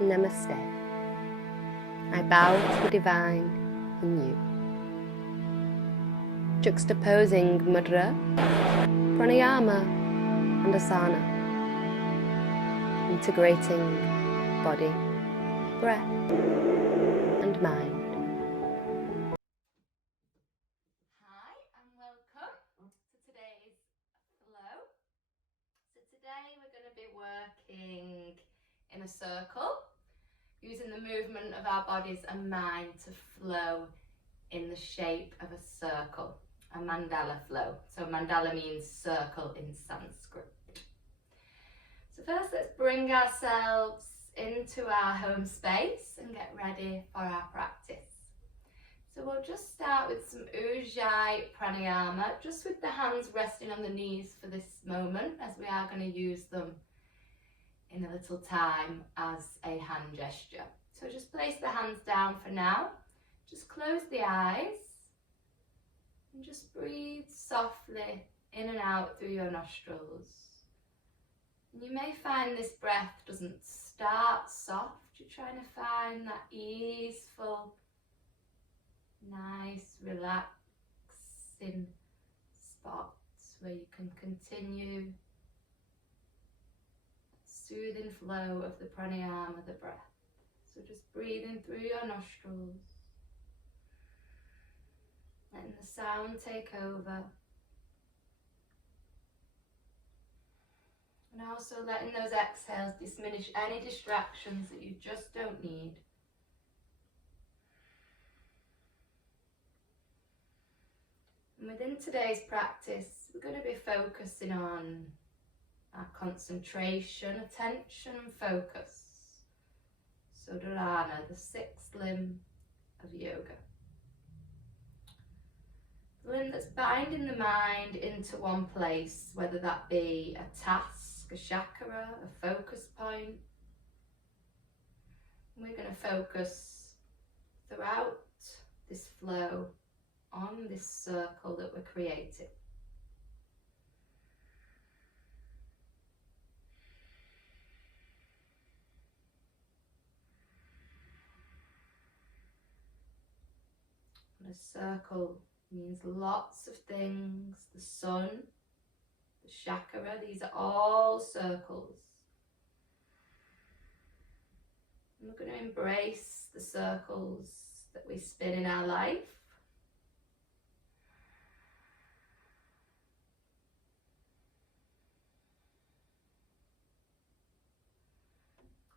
Namaste. I bow to the divine in you. Juxtaposing mudra, pranayama and asana. Integrating body, breath and mind. Hi and welcome to today's flow. So today we're going to be working in a circle, using the movement of our bodies and mind to flow in the shape of a circle, a mandala flow. So mandala means circle in Sanskrit. So first let's bring ourselves into our home space and get ready for our practice. So we'll just start with some Ujjayi pranayama, just with the hands resting on the knees for this moment, as we are going to use them in a little time as a hand gesture. So just place the hands down for now. Just close the eyes and just breathe softly in and out through your nostrils. And you may find this breath doesn't start soft. You're trying to find that easeful, nice, relaxing spot where you can continue soothing flow of the pranayama, the breath. So just breathing through your nostrils, letting the sound take over, and also letting those exhales diminish any distractions that you just don't need. And within today's practice, we're going to be focusing on our concentration, attention and focus. So dharana, the sixth limb of yoga. The limb that's binding the mind into one place, whether that be a task, a chakra, a focus point. And we're going to focus throughout this flow on this circle that we're creating. And a circle means lots of things. The sun, the chakra, these are all circles. And we're going to embrace the circles that we spin in our life.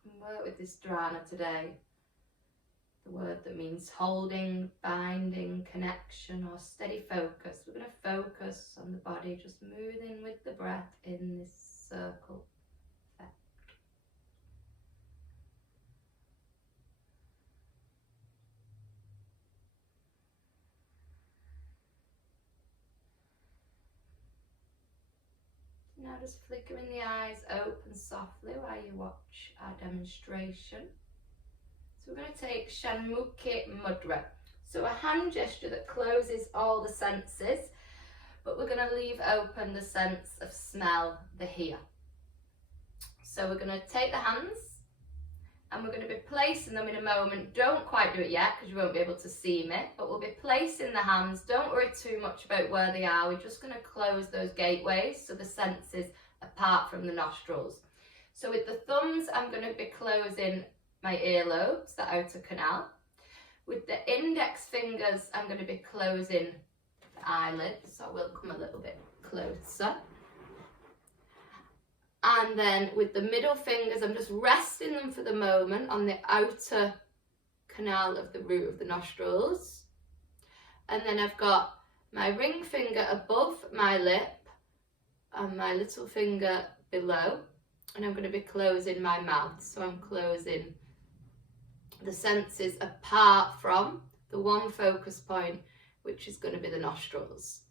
And work with this dharana today. The word that means holding, binding, connection or steady focus. We're going to focus on the body, just moving with the breath in this circle effect. Now just flickering the eyes open softly while you watch our demonstration. So we're going to take Shanmukhi Mudra. So a hand gesture that closes all the senses, but we're going to leave open the sense of smell, the here. So we're going to take the hands and we're going to be placing them in a moment. Don't quite do it yet because you won't be able to see me, but we'll be placing the hands. Don't worry too much about where they are. We're just going to close those gateways, so the senses apart from the nostrils. So with the thumbs, I'm going to be closing my earlobes, the outer canal. With the index fingers, I'm going to be closing the eyelids, so I will come a little bit closer. And then with the middle fingers, I'm just resting them for the moment on the outer canal of the root of the nostrils. And then I've got my ring finger above my lip and my little finger below. And I'm going to be closing my mouth, so I'm closing the senses apart from the one focus point, which is going to be the nostrils.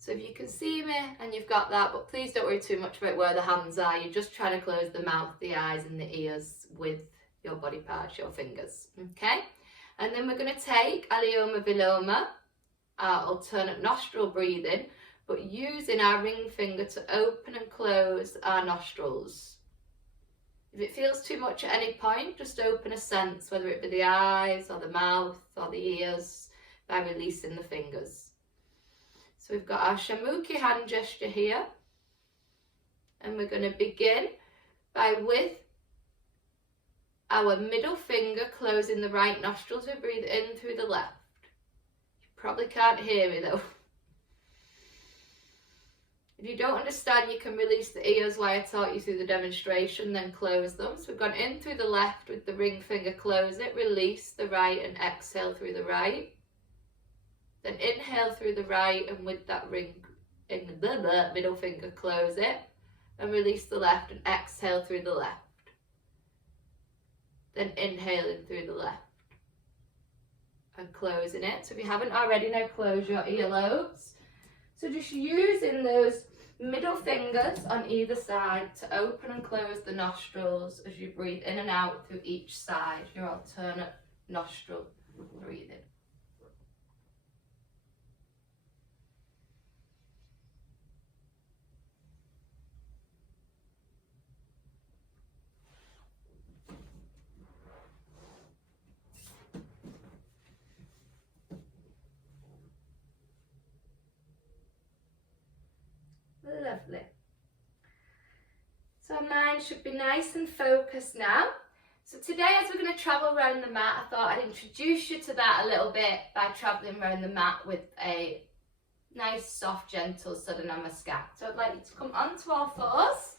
So if you can see me and you've got that, but please don't worry too much about where the hands are. You're just trying to close the mouth, the eyes and the ears with your body parts, your fingers. Okay? And then we're going to take Aliyoma Viloma, our alternate nostril breathing, but using our ring finger to open and close our nostrils. If it feels too much at any point, just open a sense, whether it be the eyes or the mouth or the ears, by releasing the fingers. So we've got our Shamukhi hand gesture here, and we're going to begin by with our middle finger closing the right nostrils. We breathe in through the left. You probably can't hear me though. If you don't understand, you can release the ears like I taught you through the demonstration, then close them. So we've gone in through the left with the ring finger, close it, release the right and exhale through the right. Then inhale through the right and with that ring in the middle finger, close it and release the left and exhale through the left. Then inhaling through the left and closing it. So if you haven't already, now close your earlobes. So just using those middle fingers on either side to open and close the nostrils as you breathe in and out through each side, your alternate nostril breathing. Lovely. So our mind should be nice and focused now. So today, as we're going to travel around the mat, I thought I'd introduce you to that a little bit by travelling around the mat with a nice, soft, gentle Sada Namaskar. So I'd like you to come onto all fours.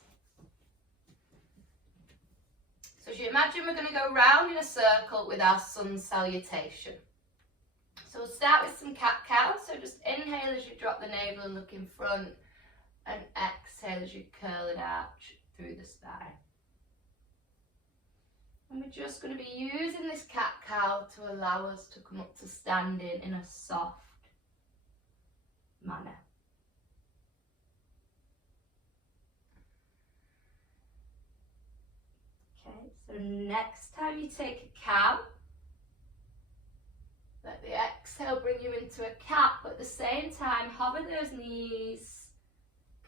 So as you imagine, we're going to go round in a circle with our sun salutation. So we'll start with some cat-cow. So just inhale as you drop the navel and look in front, and exhale as you curl and arch through the spine. And we're just going to be using this cat-cow to allow us to come up to standing in a soft manner. Okay, so next time you take a cow, let the exhale bring you into a cat, but at the same time hover those knees.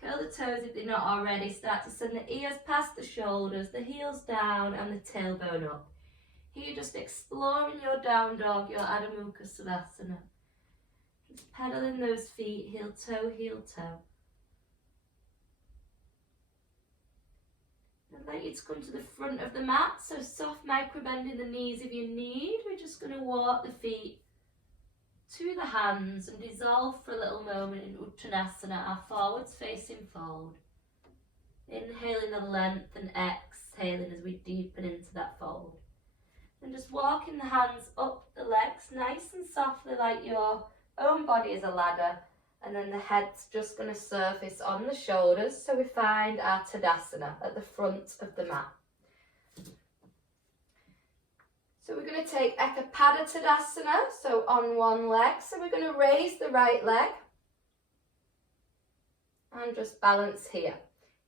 Curl the toes if they're not already. Start to send the ears past the shoulders, the heels down and the tailbone up. Here you're just exploring your down dog, your Adho Mukha Savasana. Just pedaling those feet, heel toe, heel toe. I'd like you to come to the front of the mat, so soft micro bend in the knees if you need. We're just going to walk the feet to the hands and dissolve for a little moment in Uttanasana, our forwards facing fold. Inhaling the length and exhaling as we deepen into that fold. And just walking the hands up the legs nice and softly like your own body is a ladder. And then the head's just going to surface on the shoulders, so we find our Tadasana at the front of the mat. So we're going to take ekapadaphalakasana, so on one leg. So we're going to raise the right leg and just balance here.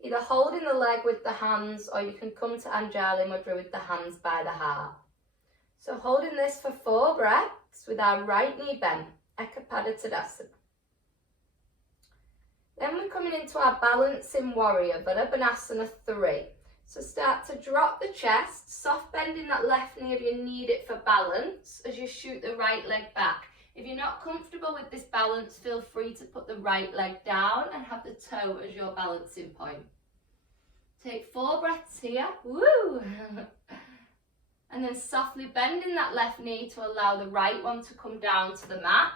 Either holding the leg with the hands, or you can come to Anjali Mudra with the hands by the heart. So holding this for 4 breaths with our right knee bent, ekapadaphalakasana. Then we're coming into our balancing warrior, Prighasana 3. So start to drop the chest, soft bending that left knee if you need it for balance as you shoot the right leg back. If you're not comfortable with this balance, feel free to put the right leg down and have the toe as your balancing point. Take 4 breaths here, woo! And then softly bending that left knee to allow the right one to come down to the mat.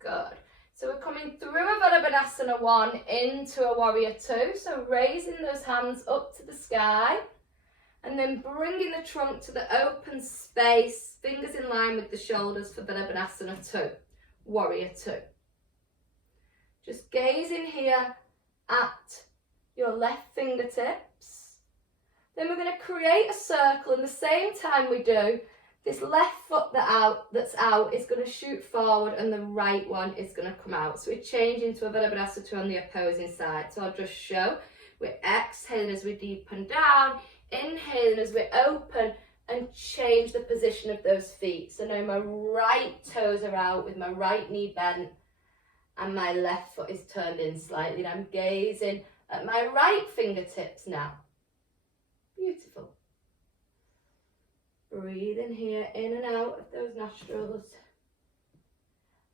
Good. So we're coming through a Prighasana 1 into a warrior 2. So raising those hands up to the sky and then bringing the trunk to the open space, fingers in line with the shoulders for Prighasana 2, warrior 2. Just gazing here at your left fingertips. Then we're going to create a circle, and the same time we do, this left foot that's out is going to shoot forward and the right one is going to come out. So we change into a Prighasana 2 on the opposing side. So I'll just show. We're exhaling as we deepen down, inhaling as we open and change the position of those feet. So now my right toes are out with my right knee bent and my left foot is turned in slightly. And I'm gazing at my right fingertips now. Beautiful. Breathe in here, in and out of those nostrils.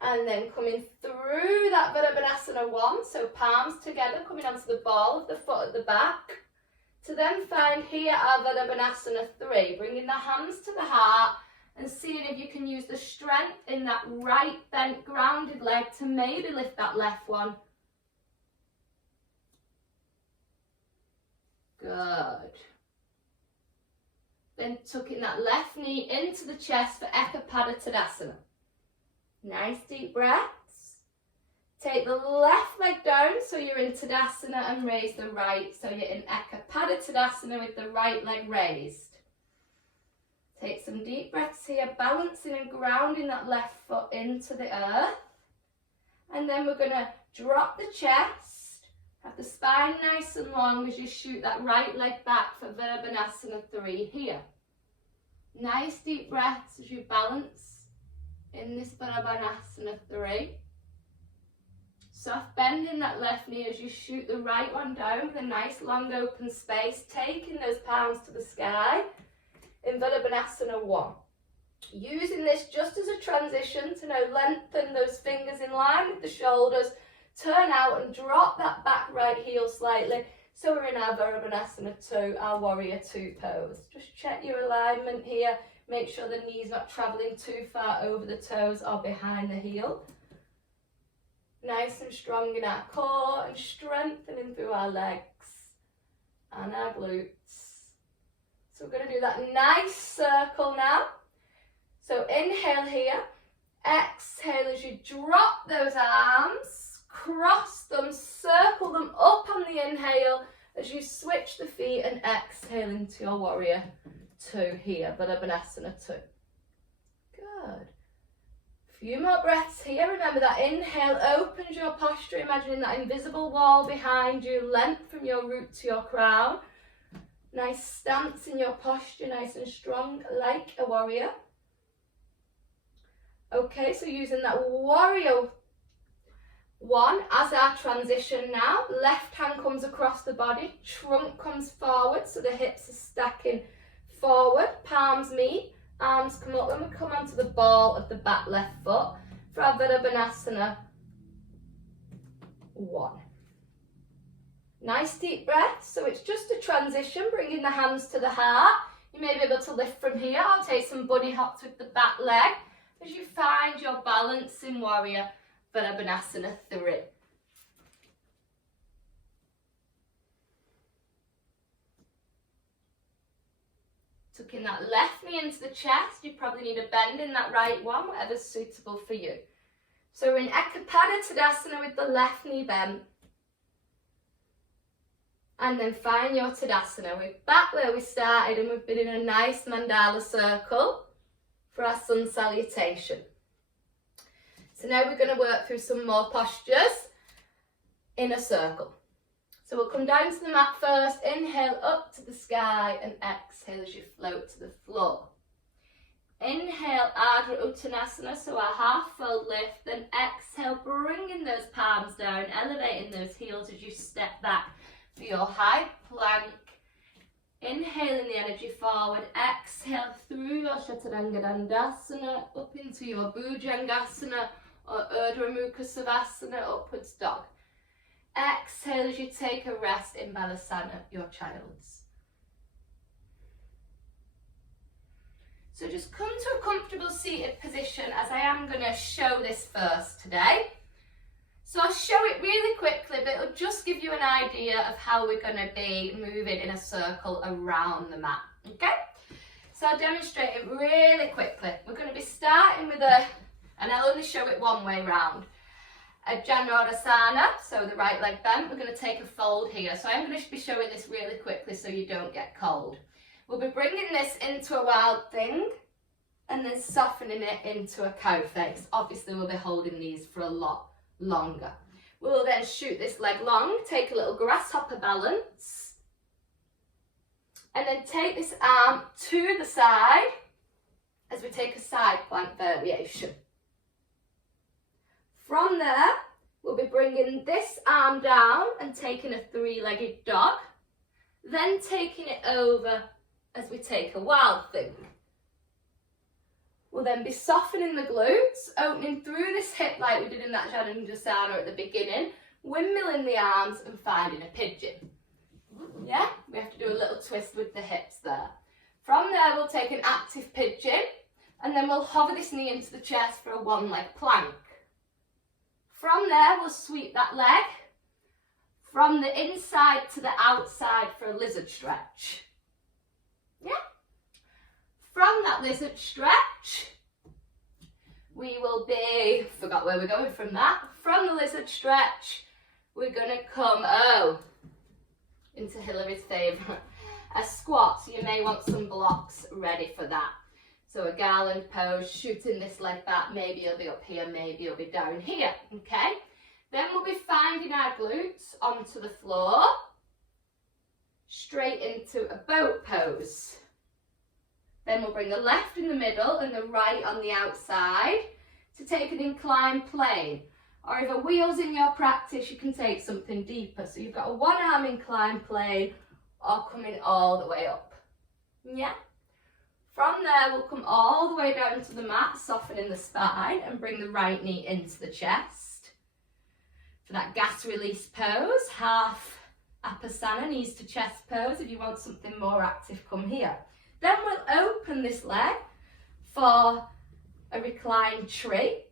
And then coming through that Virabhanasana 1, so palms together, coming onto the ball of the foot at the back. To then find here our Virabhanasana 3, bringing the hands to the heart and seeing if you can use the strength in that right bent grounded leg to maybe lift that left one. Good. Then tucking that left knee into the chest for ekapadaphalakasana. Nice deep breaths. Take the left leg down so you're in Tadasana and raise the right. So you're in ekapadaphalakasana with the right leg raised. Take some deep breaths here, balancing and grounding that left foot into the earth. And then we're going to drop the chest, have the spine nice and long as you shoot that right leg back for Virabhanasana 3 here. Nice deep breaths as you balance in this Virabhanasana 3. Soft bending that left knee as you shoot the right one down with a nice long open space, taking those palms to the sky in Virabhanasana 1. Using this just as a transition to now lengthen those fingers in line with the shoulders, turn out and drop that back right heel slightly. So we're in our Virabhanasana 2, our warrior 2 pose. Just check your alignment here. Make sure the knee's not travelling too far over the toes or behind the heel. Nice and strong in our core and strengthening through our legs and our glutes. So we're going to do that nice circle now. So inhale here, exhale as you drop those arms, cross them, circle them up on the inhale as you switch the feet and exhale into your warrior 2 here, Virabhanasana 2. Good. Few more breaths here. Remember that inhale opens your posture, imagining that invisible wall behind you, length from your root to your crown. Nice stance in your posture, nice and strong, like a warrior. Okay, so using that warrior 1 as our transition now. Left hand comes across the body, trunk comes forward, so the hips are stacking forward, palms meet, arms come up, and we come onto the ball of the back left foot for our Virabhanasana 1. Nice deep breath, so it's just a transition, bringing the hands to the heart. You may be able to lift from here. I'll take some bunny hops with the back leg as you find your balance in warrior Virabhanasana 3. Tucking that left knee into the chest. You probably need a bend in that right one, whatever's suitable for you. So we're in ekapadaphalakasana with the left knee bent. And then find your Tadasana. We're back where we started and we've been in a nice mandala circle for our sun salutation. So now we're going to work through some more postures in a circle. So we'll come down to the mat first, inhale up to the sky and exhale as you float to the floor. Inhale, Ardha Uttanasana, so our half fold lift, then exhale, bringing those palms down, elevating those heels as you step back for your high plank. Inhaling the energy forward, exhale through your Chaturanga Dandasana, up into your Bhujangasana or Urdhva Mukha Savasana, upwards dog. Exhale as you take a rest in malasana, your child's. So just come to a comfortable seated position as I am going to show this first today. So I'll show it really quickly, but it'll just give you an idea of how we're going to be moving in a circle around the mat, okay? So I'll demonstrate it really quickly. We're going to be starting with and I'll only show it one way round, a Janodasana, so the right leg bent. We're going to take a fold here. So I'm going to be showing this really quickly so you don't get cold. We'll be bringing this into a wild thing and then softening it into a cow face. Obviously we'll be holding these for a lot longer. We'll then shoot this leg long, take a little grasshopper balance, and then take this arm to the side as we take a side plank variation. From there, we'll be bringing this arm down and taking a three-legged dog. Then taking it over as we take a wild thing. We'll then be softening the glutes, opening through this hip like we did in that Dharana at the beginning, windmilling the arms and finding a pigeon. Yeah, we have to do a little twist with the hips there. From there, we'll take an active pigeon, and then we'll hover this knee into the chest for a one-leg plank. From there, we'll sweep that leg from the inside to the outside for a lizard stretch. Yeah. From that lizard stretch, we will be, forgot where we're going from that. From the lizard stretch, we're going to come, into Hillary's favourite, a squat. So you may want some blocks ready for that. So a garland pose, shooting this leg back, maybe you'll be up here, maybe you'll be down here, okay? Then we'll be finding our glutes onto the floor, straight into a boat pose. Then we'll bring the left in the middle and the right on the outside to take an inclined plane. Or if a wheel's in your practice, you can take something deeper. So you've got a one arm inclined plane or coming all the way up. Yeah. From there, we'll come all the way down to the mat, softening the spine and bring the right knee into the chest. For that gas release pose, half apasana, knees to chest pose. If you want something more active, come here. Then we'll open this leg for a reclined tree.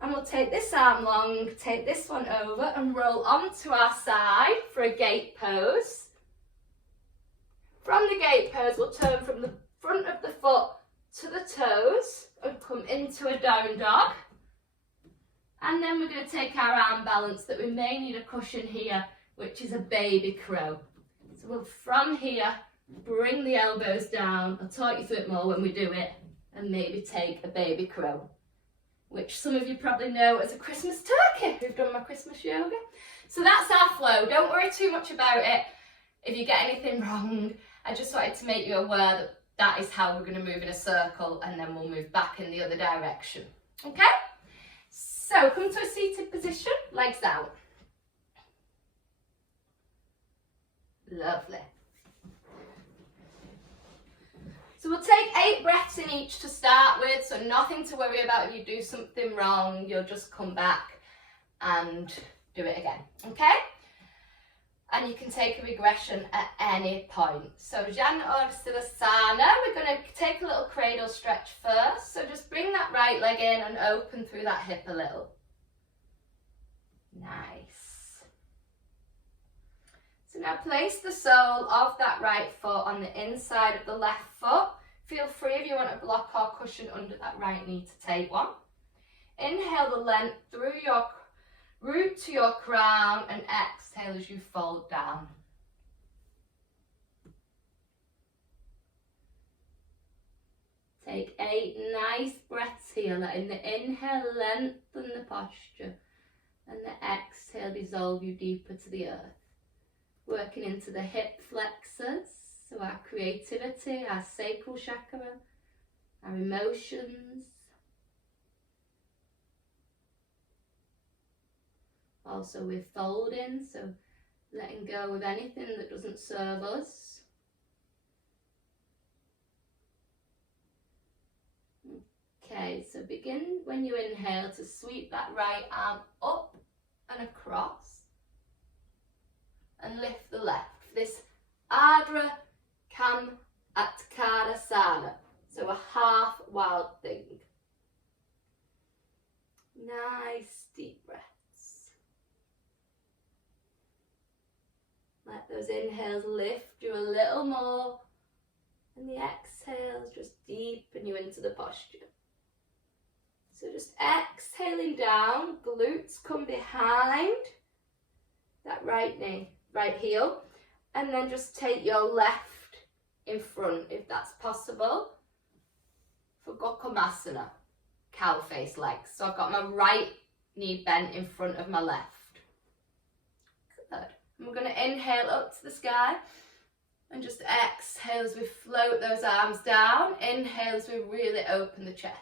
And we'll take this arm long, take this one over and roll onto our side for a gate pose. From the gate pose, we'll turn from the front of the foot to the toes and come into a down dog. And then we're going to take our arm balance that we may need a cushion here, which is a baby crow. So we'll, from here, bring the elbows down. I'll talk you through it more when we do it, and maybe take a baby crow, which some of you probably know as a Christmas turkey who've done my Christmas yoga. So that's our flow. Don't worry too much about it. If you get anything wrong, I just wanted to make you aware that that is how we're going to move in a circle, and then we'll move back in the other direction. Okay? So come to a seated position, legs out. Lovely. So we'll take 8 breaths in each to start with, so nothing to worry about if you do something wrong. You'll just come back and do it again, okay? And you can take a regression at any point. So Janusarasana, we're going to take a little cradle stretch first. So just bring that right leg in and open through that hip a little. Nice. So now place the sole of that right foot on the inside of the left foot. Feel free if you want a block or cushion under that right knee to take one. Inhale the length through your root to your crown and exhale as you fold down. Take 8 nice breaths here, letting the inhale lengthen the posture and the exhale dissolve you deeper to the earth. Working into the hip flexors, so our creativity, our sacral chakra, our emotions. Also we're folding, so letting go of anything that doesn't serve us. Okay, so begin when you inhale to sweep that right arm up and across. And lift the left. This Ardha Atkarasana, so a half wild thing. Nice deep breaths. Let those inhales lift you a little more, and the exhales just deepen you into the posture. So just exhaling down, glutes come behind that right knee, right heel, and then just take your left in front if that's possible for Gokamasana, cow face legs. So I've got my right knee bent in front of my left. Good. And we're going to inhale up to the sky and just exhale as we float those arms down. Inhale as we really open the chest.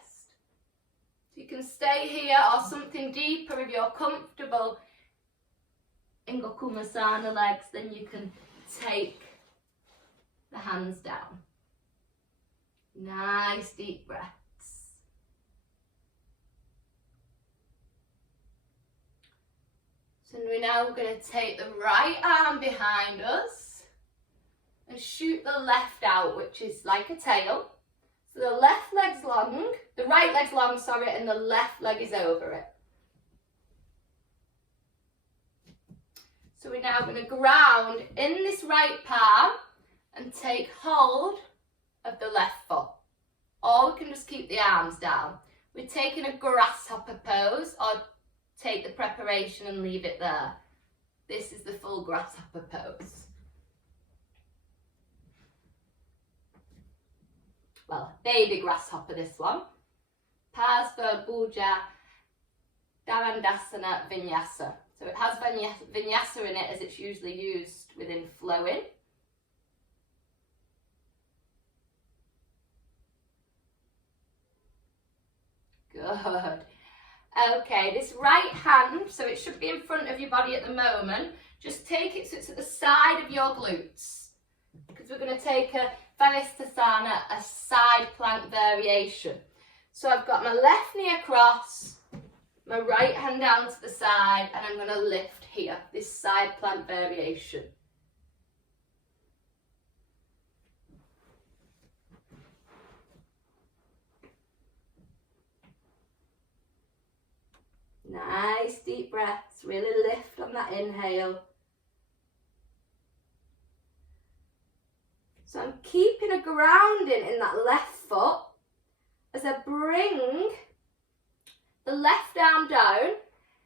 So you can stay here or something deeper if you're comfortable in Gokumasana legs, then you can take the hands down. Nice deep breaths. So we're now going to take the right arm behind us and shoot the left out, which is like a tail. So the left leg's long, the right leg's long, sorry, and the left leg is over it. So we're now going to ground in this right palm and take hold of the left foot. Or we can just keep the arms down. We're taking a grasshopper pose, or take the preparation and leave it there. This is the full grasshopper pose. Well, baby grasshopper, this one. Parsva, Bhuja, Dharana, Vinyasa. So it has Vinyasa in it, as it's usually used within flowing. Good. Okay, this right hand, so it should be in front of your body at the moment. Just take it so it's at the side of your glutes. Because we're going to take a prighasana, a side plank variation. So I've got my left knee across, my right hand down to the side, and I'm going to lift here, this side plank variation. Nice deep breaths, really lift on that inhale. So I'm keeping a grounding in that left foot as I bring the left arm down.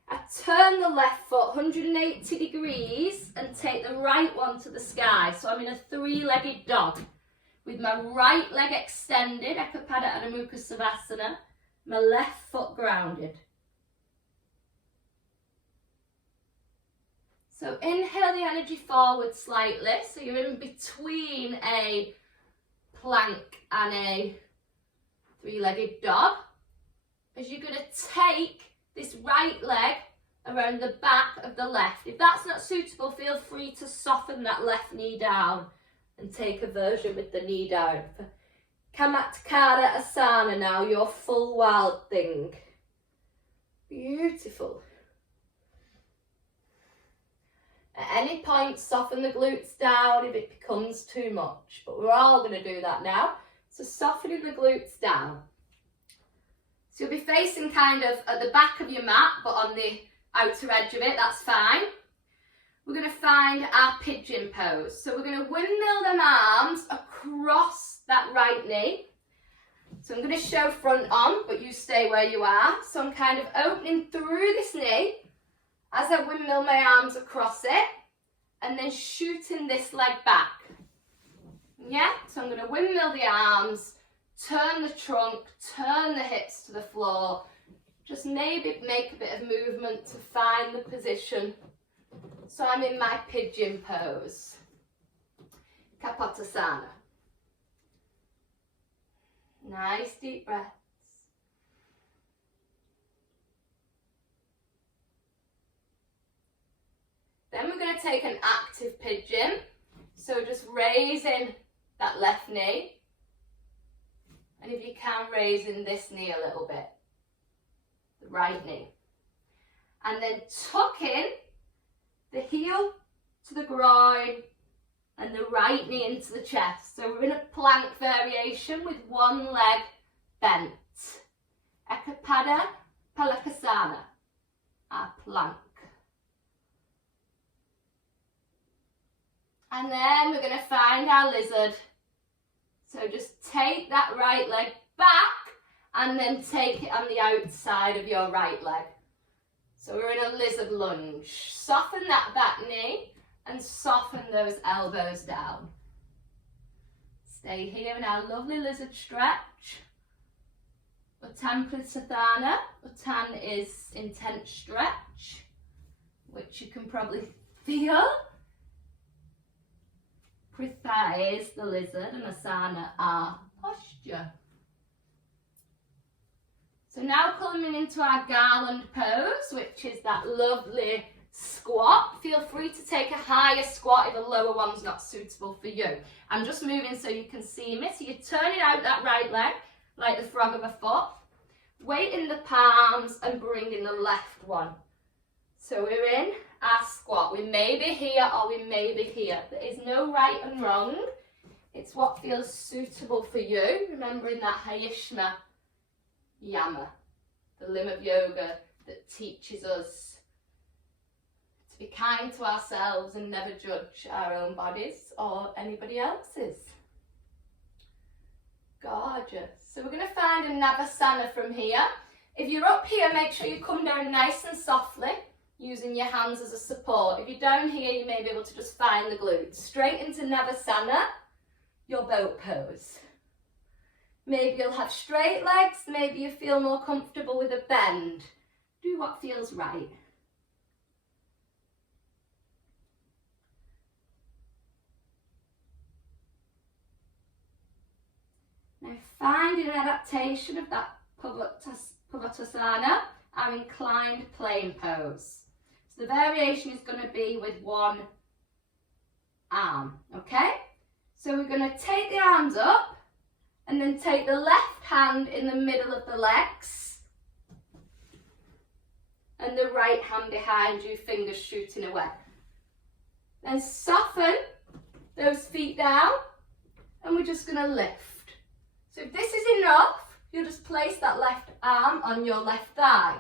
I turn the left foot 180 degrees and take the right one to the sky. So I'm in a three-legged dog with my right leg extended, ekapadaphalakasana, my left foot grounded. So inhale the energy forward slightly, so you're in between a plank and a three-legged dog. As you're going to take this right leg around the back of the left. If that's not suitable, feel free to soften that left knee down and take a version with the knee down. Asana now, your full wild thing. Beautiful. At any point, soften the glutes down if it becomes too much. But we're all going to do that now. So softening the glutes down. So you'll be facing kind of at the back of your mat, but on the outer edge of it, that's fine. We're going to find our pigeon pose. So we're going to windmill them arms across that right knee. So I'm going to show front on, but you stay where you are. So I'm kind of opening through this knee as I windmill my arms across it, and then shooting this leg back. Yeah, so I'm going to windmill the arms, turn the trunk, turn the hips to the floor. Just maybe make a bit of movement to find the position. So I'm in my pigeon pose. Ekapadaphalakasana. Nice deep breaths. Then we're going to take an active pigeon. So just raising that left knee. And if you can, raising this knee a little bit. The right knee. And then tucking the heel to the groin and the right knee into the chest. So we're in a plank variation with one leg bent. Ekapadaphalakasana, our plank. And then we're going to find our lizard. So just take that right leg back and then take it on the outside of your right leg. So we're in a lizard lunge. Soften that back knee and soften those elbows down. Stay here in our lovely lizard stretch. Prighasana. Uttan is intense stretch, which you can probably feel. Pritha is the lizard and asana our posture. So now coming into our garland pose, which is that lovely squat. Feel free to take a higher squat if a lower one's not suitable for you. I'm just moving so you can see me. So you're turning out that right leg like the frog of a foot. Weight in the palms and bring in the left one. So we're in our squat. We may be here or we may be here. There is no right and wrong. It's what feels suitable for you. Remembering that Hayashma Yama, the limb of yoga that teaches us to be kind to ourselves and never judge our own bodies or anybody else's. Gorgeous. So we're going to find a navasana from here. If you're up here, make sure you come down nice and softly, using your hands as a support. If you're down here, you may be able to just find the glutes. Straight into navasana, your boat pose. Maybe you'll have straight legs, maybe you feel more comfortable with a bend. Do what feels right. Now find an adaptation of that prighasana, our inclined plane pose. So the variation is going to be with one arm, okay? So we're going to take the arms up and then take the left hand in the middle of the legs and the right hand behind you, fingers shooting away. Then soften those feet down and we're just going to lift. So if this is enough, you'll just place that left arm on your left thigh.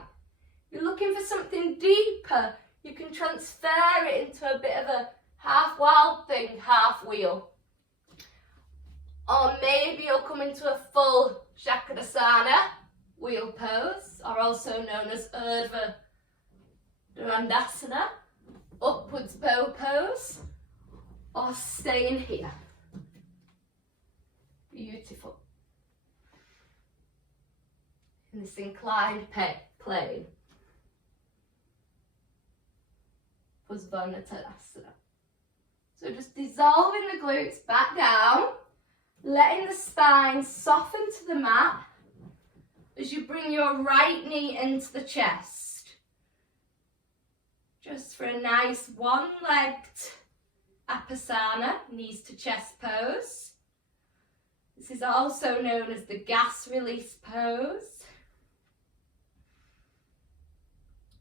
If you're looking for something deeper, you can transfer it into a bit of a half wild thing, half wheel. Or maybe you'll come into a full ekapadaphalakasana, wheel pose, or also known as urdhva dharana, upwards bow pose, or stay in here. Beautiful. In this inclined plane. Suptavrksasana. So just dissolving the glutes back down, letting the spine soften to the mat as you bring your right knee into the chest. Just for a nice one-legged apasana, knees to chest pose. This is also known as the gas release pose.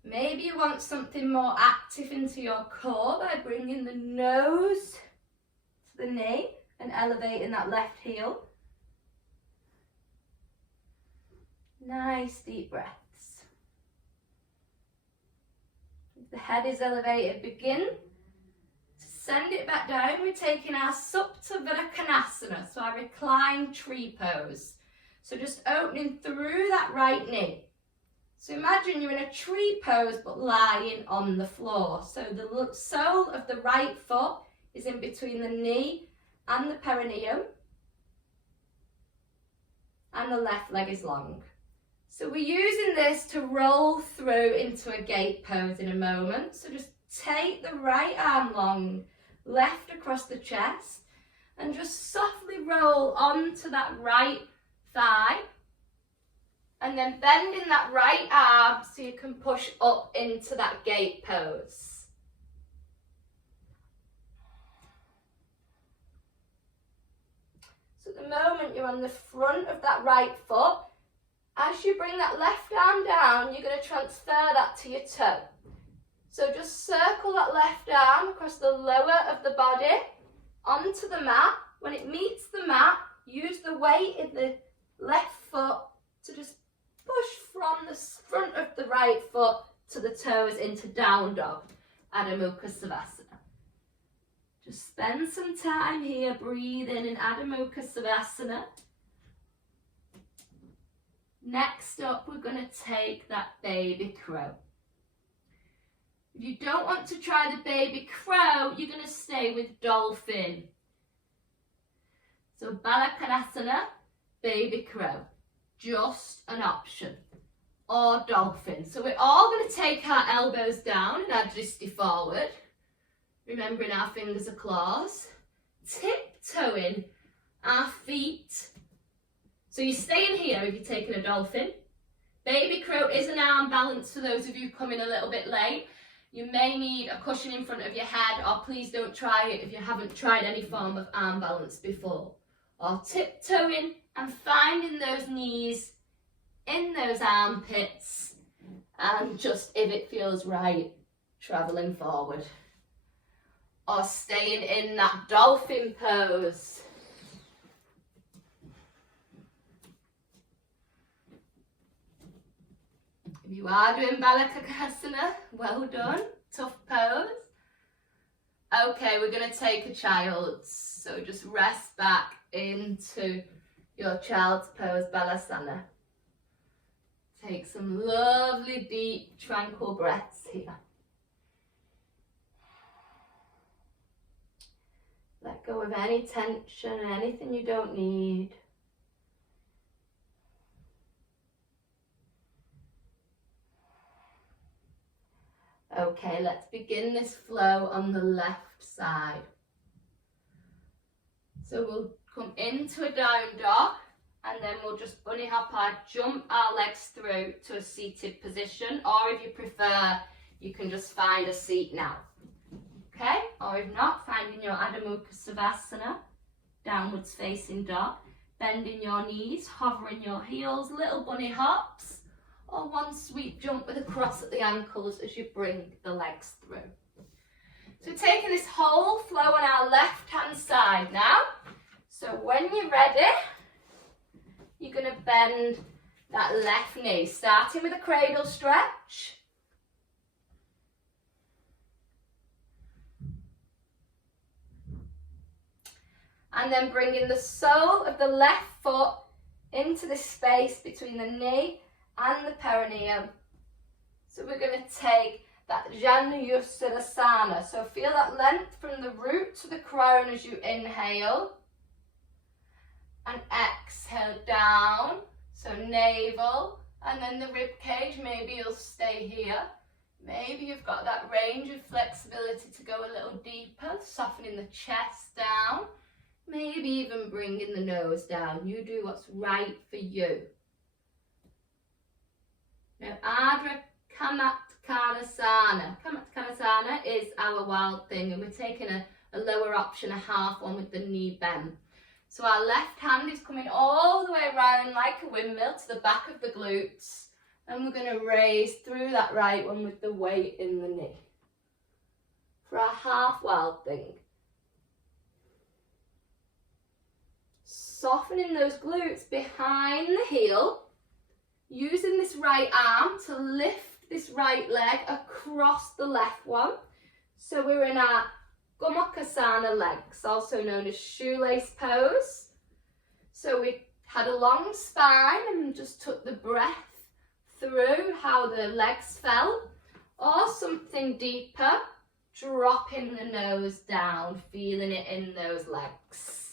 Maybe you want something more active into your core by bringing the nose to the knee and elevating that left heel. Nice deep breaths. If the head is elevated, begin to send it back down. We're taking our suptavrksasana, so our reclined tree pose. So just opening through that right knee. So imagine you're in a tree pose but lying on the floor. So the sole of the right foot is in between the knee and the perineum. And the left leg is long. So we're using this to roll through into a gate pose in a moment. So just take the right arm long, left across the chest, and just softly roll onto that right thigh. And then bending that right arm so you can push up into that gate pose. So at the moment you're on the front of that right foot. As you bring that left arm down, you're going to transfer that to your toe. So just circle that left arm across the lower of the body onto the mat. When it meets the mat, use the weight in the left foot to just push from the front of the right foot to the toes into down dog, Adho Mukha Savasana. Just spend some time here, breathing in Adho Mukha Savasana. Next up, we're going to take that baby crow. If you don't want to try the baby crow, you're going to stay with dolphin. So Balasana, baby crow. Just an option, or dolphin. So we're all going to take our elbows down and our disti forward, remembering our fingers are claws, tiptoeing our feet. So you're staying here if you're taking a dolphin. Baby crow is an arm balance for those of you coming a little bit late. You may need a cushion in front of your head, or please don't try it if you haven't tried any form of arm balance before. Or tiptoeing and finding those knees in those armpits, and just, if it feels right, travelling forward. Or staying in that dolphin pose. If you are doing prighasana, well done, tough pose. Okay, we're going to take a child's, so just rest back into your child's pose, malasana. Take some lovely, deep, tranquil breaths here. Let go of any tension, anything you don't need. Okay, let's begin this flow on the left side. So we'll come into a down dog, and then we'll just bunny hop our, jump our legs through to a seated position, or if you prefer, you can just find a seat now. Okay, or if not, finding your ekapadaphalakasana, downwards facing dog, bending your knees, hovering your heels, little bunny hops, or one sweep jump with a cross at the ankles as you bring the legs through. So taking this whole flow on our left hand side now. So when you're ready, you're going to bend that left knee, starting with a cradle stretch. And then bringing the sole of the left foot into the space between the knee and the perineum. So we're going to take that suptavrksasana. So feel that length from the root to the crown as you inhale. And exhale down. So navel and then the rib cage. Maybe you'll stay here. Maybe you've got that range of flexibility to go a little deeper, softening the chest down. Maybe even bringing the nose down. You do what's right for you. Now, ekapadaphalakasana. Ekapadaphalakasana is our wild thing, and we're taking a lower option, a half one with the knee bend. So our left hand is coming all the way around like a windmill to the back of the glutes, and we're going to raise through that right one with the weight in the knee. For our half wild thing. Softening those glutes behind the heel, using this right arm to lift this right leg across the left one. So we're in our gomukhasana legs, also known as shoelace pose. So we had a long spine and just took the breath through how the legs felt, or something deeper, dropping the nose down, feeling it in those legs.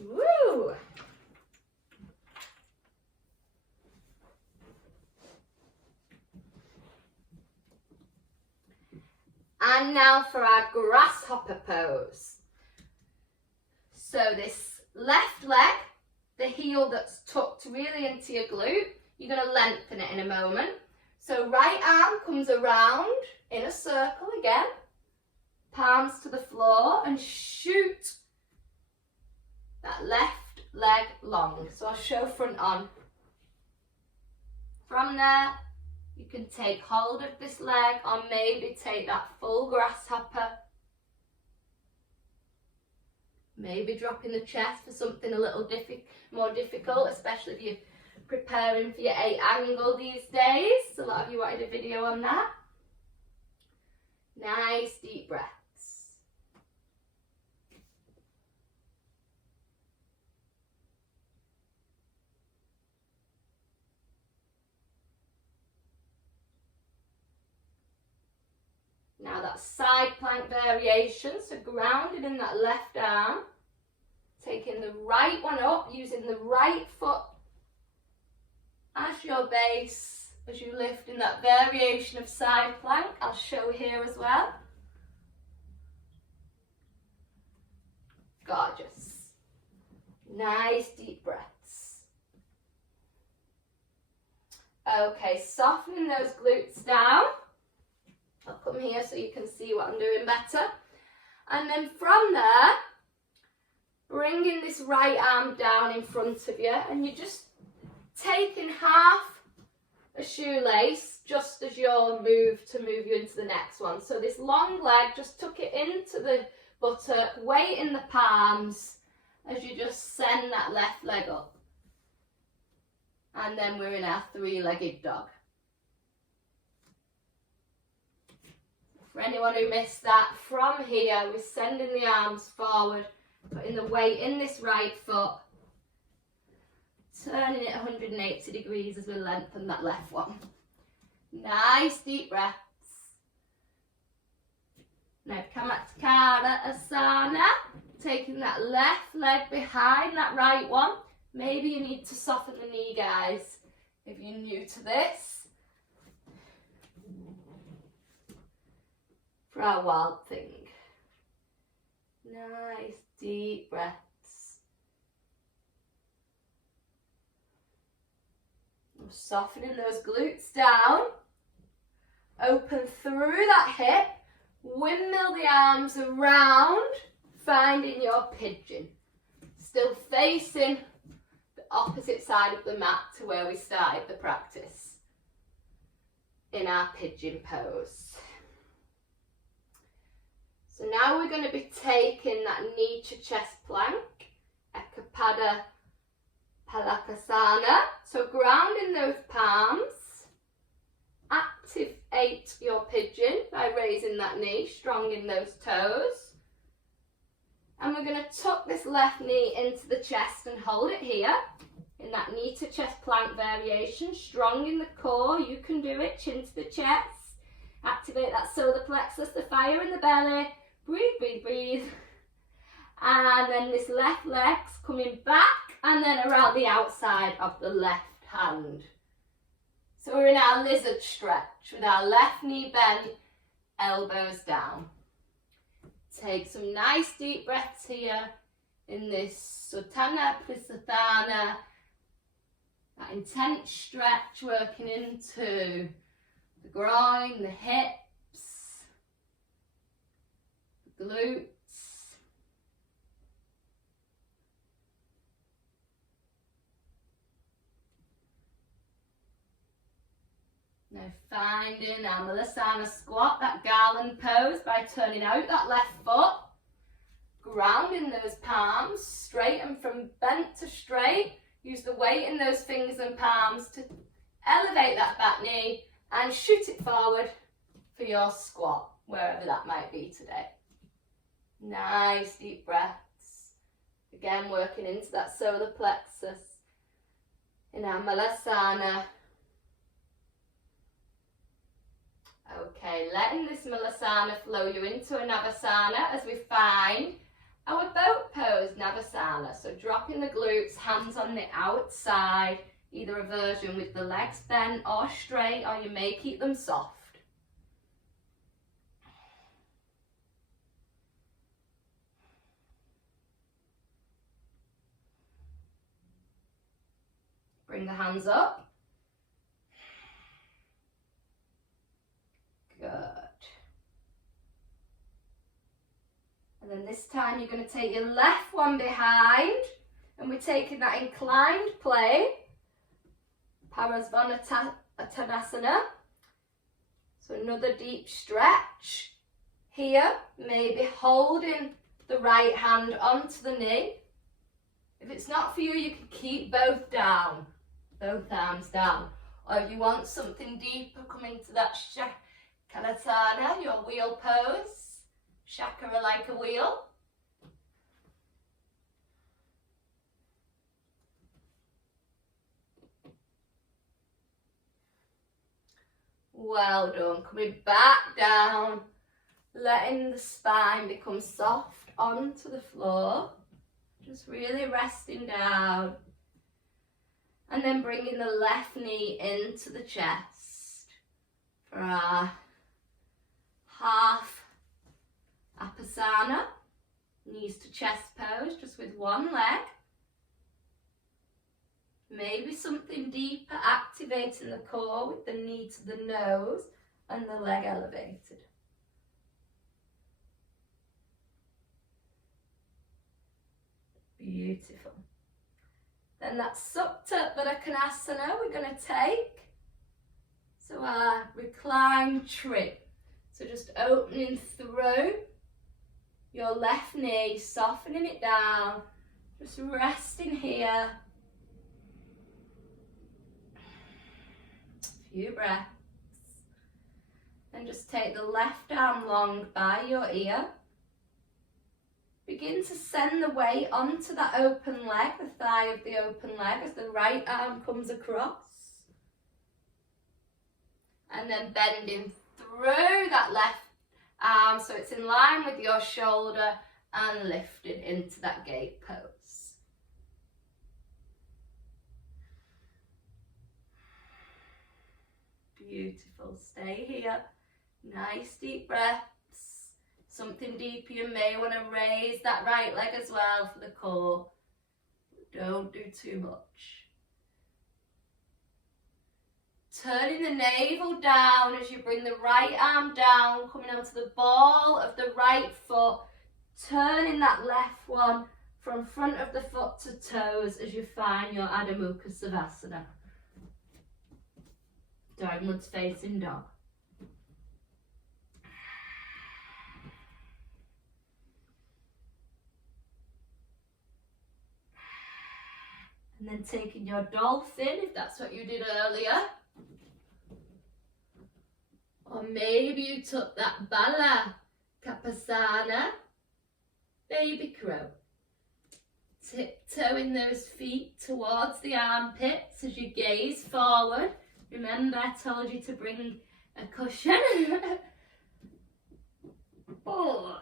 Woo! And now for our grasshopper pose. So this left leg, the heel that's tucked really into your glute, you're going to lengthen it in a moment. So right arm comes around in a circle again, palms to the floor, and shoot that left leg long. So I'll show front on. From there, you can take hold of this leg, or maybe take that full grasshopper. Maybe dropping the chest for something a little more difficult, especially if you're preparing for your 8 angle these days. A lot of you wanted a video on that. Nice deep breaths. Now that side plank variation, so grounded in that left arm, taking the right one up, using the right foot as your base, as you lift in that variation of side plank. I'll show here as well. Gorgeous. Nice deep breaths. Okay, softening those glutes down. I'll come here so you can see what I'm doing better. And then from there, bringing this right arm down in front of you, and you're just taking half a shoelace just as your move to move you into the next one. So this long leg, just tuck it into the buttock, weight in the palms as you just send that left leg up. And then we're in our three-legged dog. For anyone who missed that, from here we're sending the arms forward, putting the weight in this right foot, turning it 180 degrees as we lengthen that left one. Nice deep breaths. Now ekapadaphalakasana, taking that left leg behind that right one. Maybe you need to soften the knee, guys, if you're new to this. For our wild thing. Nice deep breaths. I'm softening those glutes down. Open through that hip. Windmill the arms around, finding your pigeon. Still facing the opposite side of the mat to where we started the practice. In our pigeon pose. So now we're going to be taking that knee to chest plank, ekapadaphalakasana. So grounding those palms, activate your pigeon by raising that knee, strong in those toes. And we're going to tuck this left knee into the chest and hold it here in that knee to chest plank variation, strong in the core. You can do it, chin to the chest. Activate that solar plexus, the fire in the belly. Breathe, breathe, breathe. And then this left leg's coming back and then around the outside of the left hand. So we're in our lizard stretch with our left knee bent, elbows down. Take some nice deep breaths here in this suptavrksasana. That intense stretch working into the groin, the hips, the glutes. Now finding our malasana squat, that garland pose by turning out that left foot, grounding those palms, straighten from bent to straight. Use the weight in those fingers and palms to elevate that back knee and shoot it forward for your squat, wherever that might be today. Nice deep breaths. Again, working into that solar plexus in our malasana. Okay, letting this malasana flow you into a navasana as we find our boat pose, navasana. So dropping the glutes, hands on the outside, either a version with the legs bent or straight, or you may keep them soft. Bring the hands up. Good. And then this time you're going to take your left one behind, and we're taking that inclined plane, prighasana. So another deep stretch. Here, maybe holding the right hand onto the knee. If it's not for you, you can keep both down, both arms down. Or if you want something deeper, come into that ekapadaphalakasana, your wheel pose, chakra like a wheel. Well done. Coming back down, letting the spine become soft onto the floor. Just really resting down. And then bringing the left knee into the chest for our half ekapadaphalakasana, knees to chest pose, just with one leg. Maybe something deeper, activating the core with the knee to the nose, and the leg elevated. Beautiful. Then that suptavrksasana we're going to take. So our recline tree. So just opening through your left knee, softening it down, just resting here. A few breaths. Then just take the left arm long by your ear. Begin to send the weight onto that open leg, the thigh of the open leg, as the right arm comes across. And then bending through that left arm so it's in line with your shoulder and lifting into that gate pose. Beautiful. Stay here. Nice deep breaths. Something deeper, you may want to raise that right leg as well for the core. Don't do too much. Turning the navel down as you bring the right arm down, coming onto the ball of the right foot, turning that left one from front of the foot to toes as you find your Adho Mukha Savasana. Downwards facing dog. And then taking your dolphin, if that's what you did earlier. Or maybe you took that ekapadaphalakasana, baby crow. Tiptoeing those feet towards the armpits as you gaze forward. Remember, I told you to bring a cushion. Oh.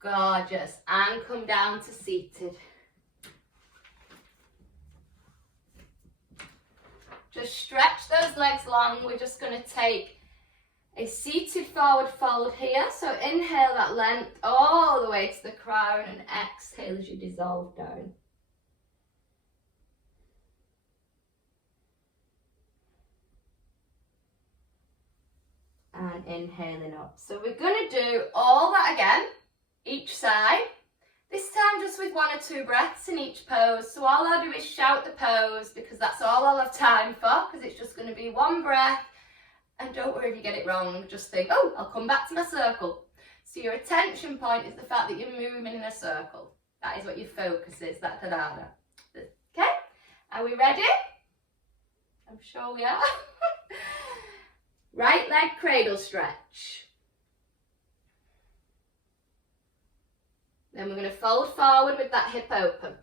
Gorgeous. And come down to seated. Just stretch those legs long. We're just going to take a seated forward fold here. So inhale that length all the way to the crown and exhale as you dissolve down. And inhaling up. So we're going to do all that again, each side. This time just with 1 or 2 breaths in each pose. So all I'll do is shout the pose because that's all I'll have time for, because it's just going to be 1 breath. And don't worry if you get it wrong, just think, oh, I'll come back to my circle. So your attention point is the fact that you're moving in a circle. That is what your focus is, that dharana. Okay, are we ready? I'm sure we are. Right leg cradle stretch. Then we're going to fold forward with that hip open.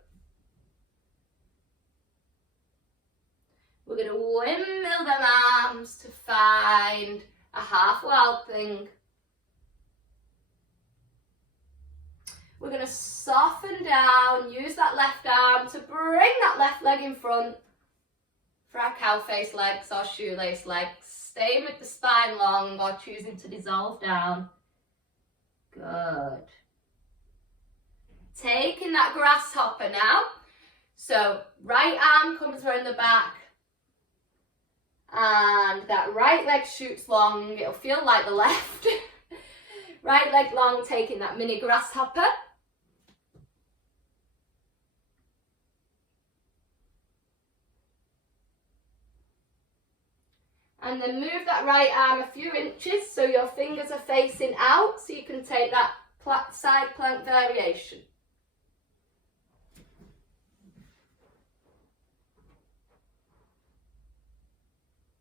We're going to windmill them arms to find a half wild thing. We're going to soften down, use that left arm to bring that left leg in front for our cow face legs or shoelace legs. Staying with the spine long or choosing to dissolve down. Good. Taking that grasshopper now. So right arm comes around the back and that right leg shoots long. It'll feel like the left. Right leg long, taking that mini grasshopper. And then move that right arm a few inches so your fingers are facing out so you can take that side plank variation.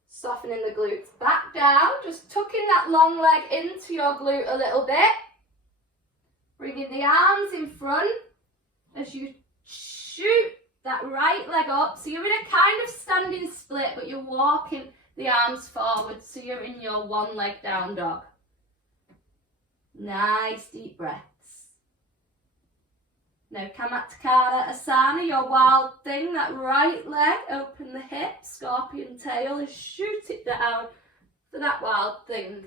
Softening the glutes back down, just tucking that long leg into your glute a little bit. Bringing the arms in front as you shoot that right leg up. So you're in a kind of standing split, but you're walking the arms forward so you're in your 1 leg down dog. Nice deep breaths. Now ekapadaphalakasana, your wild thing, that right leg, open the hips, scorpion tail, and shoot it down for that wild thing.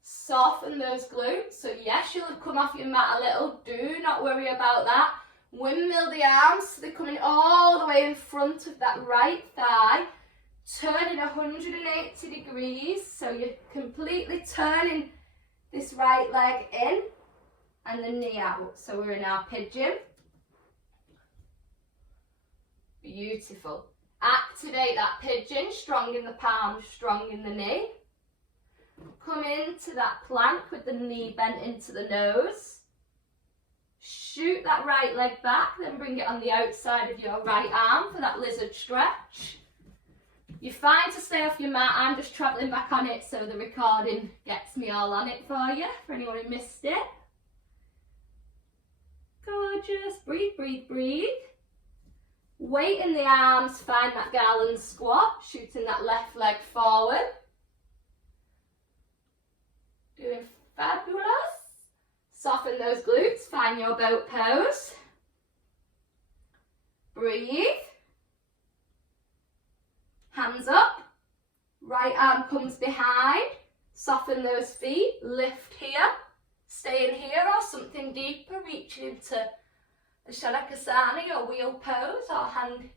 Soften those glutes. So yes, you'll have come off your mat a little. Do not worry about that. Windmill the arms so they're coming all the way in front of that right thigh. Turning 180 degrees, so you're completely turning this right leg in and the knee out. So we're in our pigeon. Beautiful. Activate that pigeon, strong in the palm, strong in the knee. Come into that plank with the knee bent into the nose. Shoot that right leg back, then bring it on the outside of your right arm for that lizard stretch. You're fine to stay off your mat. I'm just travelling back on it so the recording gets me all on it for you, for anyone who missed it. Gorgeous. Breathe, breathe, breathe. Weight in the arms, find that garland squat, shooting that left leg forward. Doing fabulous. Soften those glutes, find your boat pose. Breathe. Hands up, right arm comes behind, soften those feet, lift here, stay in here or something deeper, reaching into a shavasana, your wheel pose, or hand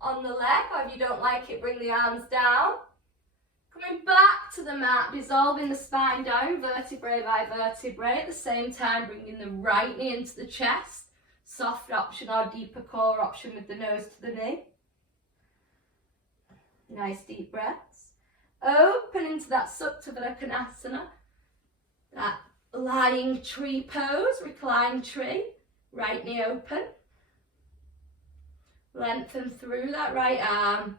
on the leg, or if you don't like it, bring the arms down. Coming back to the mat, dissolving the spine down, vertebrae by vertebrae, at the same time bringing the right knee into the chest, soft option or deeper core option with the nose to the knee. Nice deep breaths. Open into that suptavrksasana, that lying tree pose, reclined tree, right knee open. Lengthen through that right arm.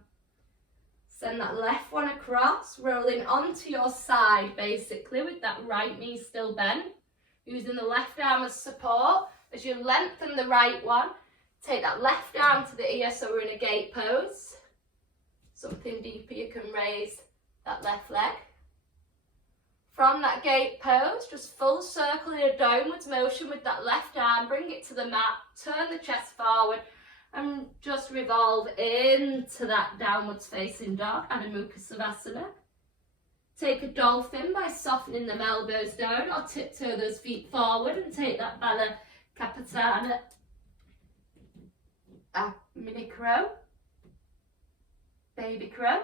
Send that left one across, rolling onto your side basically with that right knee still bent. Using the left arm as support. As you lengthen the right one, take that left arm to the ear so we're in a gate pose. Something deeper, you can raise that left leg. From that gate pose, just full circle in a downwards motion with that left arm, bring it to the mat, turn the chest forward and just revolve into that downwards facing dog, Adho Take a dolphin by softening them elbows down or tiptoe those feet forward and take that ekapadaphalakasana, mini crow. Baby crow.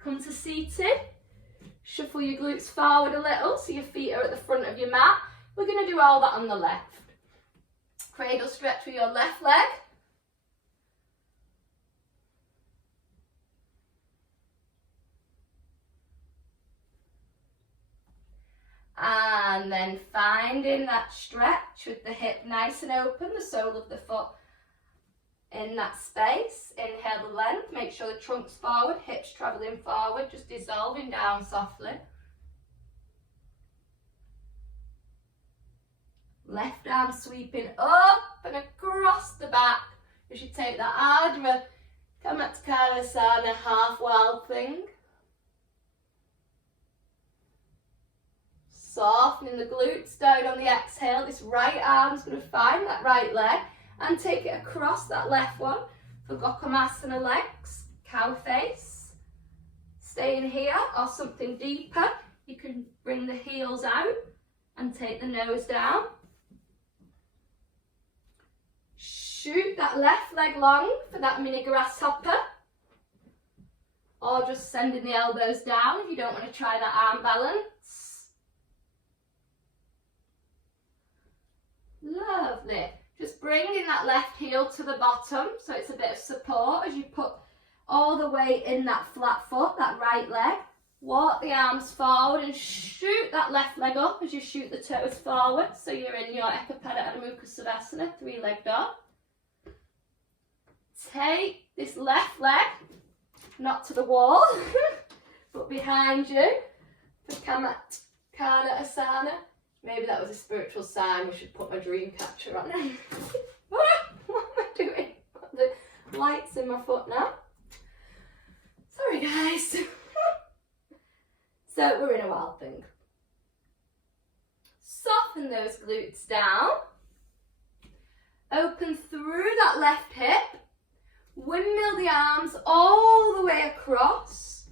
Come to seated. Shuffle your glutes forward a little so your feet are at the front of your mat. We're going to do all that on the left. Cradle stretch with your left leg. And then finding that stretch with the hip nice and open, the sole of the foot in that space. Inhale the length, make sure the trunk's forward, hips travelling forward, just dissolving down softly. Left arm sweeping up and across the back as you take that prighasana, half wild thing. Softening the glutes down on the exhale. This right arm's going to find that right leg and take it across that left one for gokamasana legs, cow face. Stay in here or something deeper. You can bring the heels out and take the nose down. Shoot that left leg long for that mini grasshopper. Or just sending the elbows down if you don't want to try that arm balance. Lovely. Just bringing that left heel to the bottom so it's a bit of support as you put all the weight in that flat foot, that right leg. Walk the arms forward and shoot that left leg up as you shoot the toes forward. So you're in your ekapadaphalakasana, three-leg dog. Take this left leg, not to the wall, but behind you for prighasana. Maybe that was a spiritual sign. We should put my dream catcher on. What am I doing? Got the lights in my foot now. Sorry guys. So we're in a wild thing. Soften those glutes down. Open through that left hip. Windmill the arms all the way across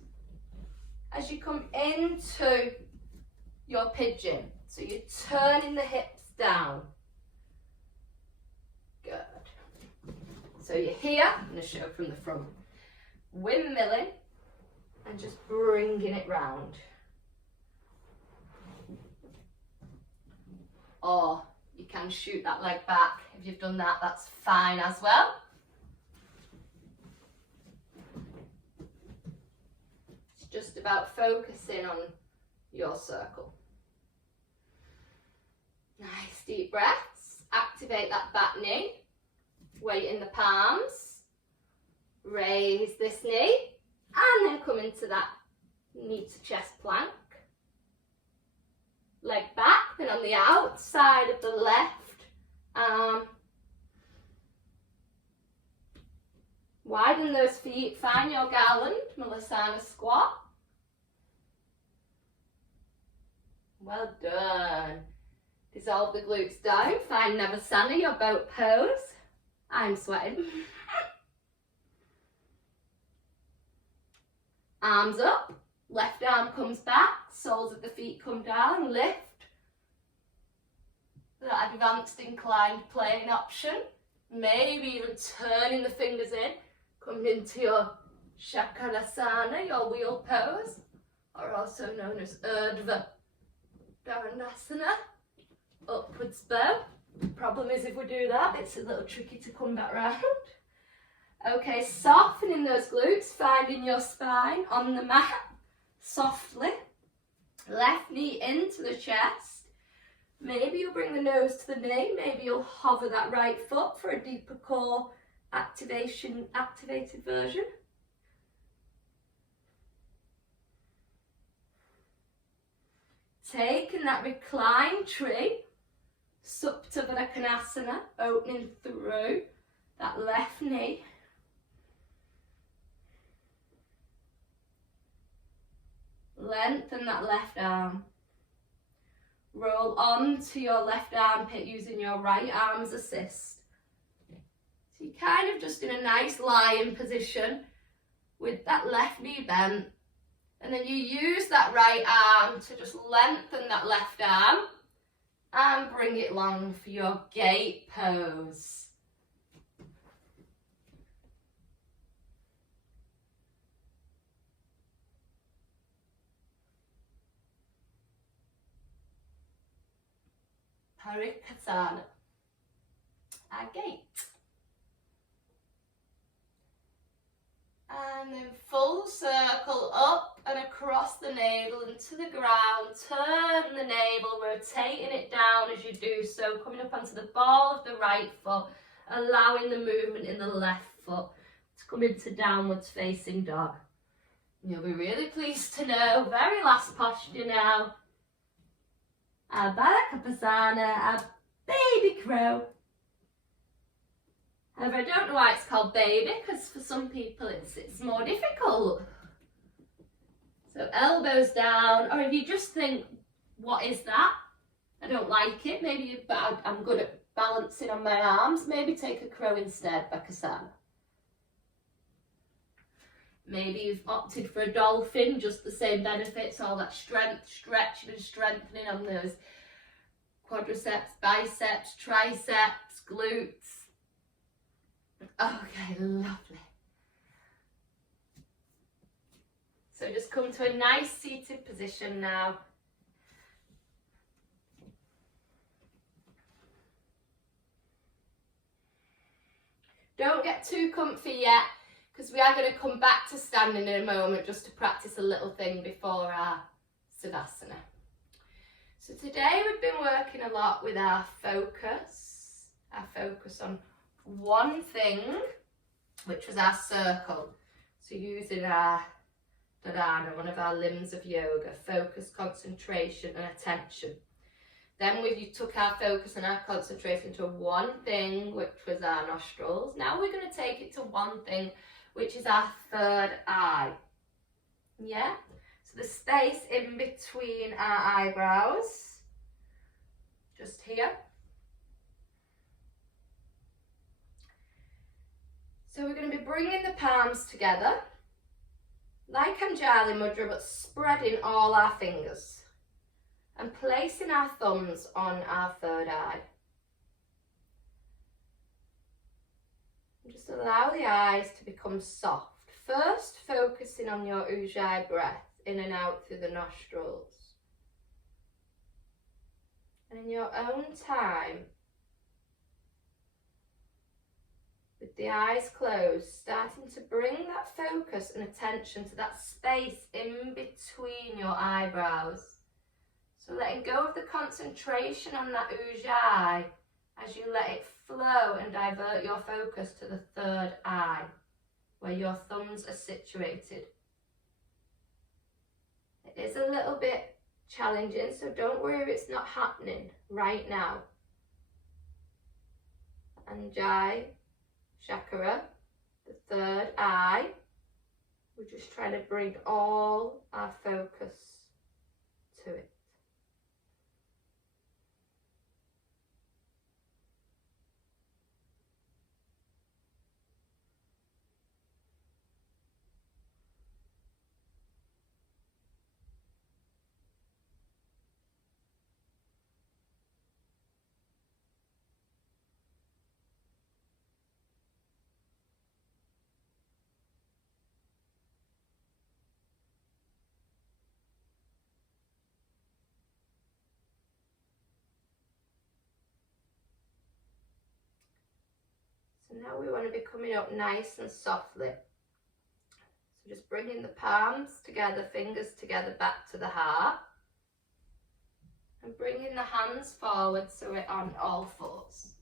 as you come into your pigeon. So you're turning the hips down. So you're here, I'm going to show from the front. Windmilling and just bringing it round. Or you can shoot that leg back. If you've done that, that's fine as well. It's just about focusing on your circle. Nice deep breaths. Activate that back knee. Weight in the palms. Raise this knee. And then come into that knee to chest plank. Leg back, then on the outside of the left arm. Widen those feet, find your garland, malasana squat. Well done. Dissolve the glutes down, find navasana, your boat pose. I'm sweating. Arms up, left arm comes back, soles of the feet come down, lift. That advanced inclined plane option. Maybe even turning the fingers in, coming into your ekapadaphalakasana, your wheel pose, or also known as dharana, upwards bow. Problem is if we do that, it's a little tricky to come back round. Okay, softening those glutes, finding your spine on the mat, softly. Left knee into the chest. Maybe you'll bring the nose to the knee, maybe you'll hover that right foot for a deeper core activated version. Taking that reclined tree, suptavrksasana, opening through that left knee. Lengthen that left arm. Roll onto your left armpit using your right arm's assist. So you're kind of just in a nice lying position with that left knee bent. And then you use that right arm to just lengthen that left arm and bring it long for your gate pose. Prighasana, our gate. And then full circle up and across the navel into the ground. Turn the navel, rotating it down as you do so, coming up onto the ball of the right foot, allowing the movement in the left foot to come into downwards facing dog. You'll be really pleased to know, very last posture now. Ekapadaphalakasana, our baby crow. However, I don't know why it's called baby, because for some people it's more difficult. So elbows down, or if you just think, what is that? I don't like it. Maybe I'm good at balancing on my arms. Maybe take a crow instead, prighasana. Maybe you've opted for a dolphin, just the same benefits, all that strength, stretching and strengthening on those quadriceps, biceps, triceps, glutes. Okay, lovely. So just come to a nice seated position now. Don't get too comfy yet, because we are going to come back to standing in a moment just to practice a little thing before our savasana. So today we've been working a lot with our focus on one thing, which was our circle. So using our dharana, one of our limbs of yoga, focus, concentration and attention. Then we took our focus and our concentration to one thing, which was our nostrils. Now we're going to take it to one thing, which is our third eye. Yeah? So the space in between our eyebrows, just here. So we're going to be bringing the palms together, like Anjali Mudra, but spreading all our fingers and placing our thumbs on our third eye. And just allow the eyes to become soft. First, focusing on your ujjayi breath in and out through the nostrils. And in your own time, with the eyes closed, starting to bring that focus and attention to that space in between your eyebrows. So letting go of the concentration on that ujjayi as you let it flow and divert your focus to the third eye, where your thumbs are situated. It is a little bit challenging, so don't worry if it's not happening right now. Anjali chakra, the third eye. We're just trying to bring all our focus to it. So now we want to be coming up nice and softly. So just bringing the palms together, fingers together back to the heart. And bringing the hands forward so we're on all fours.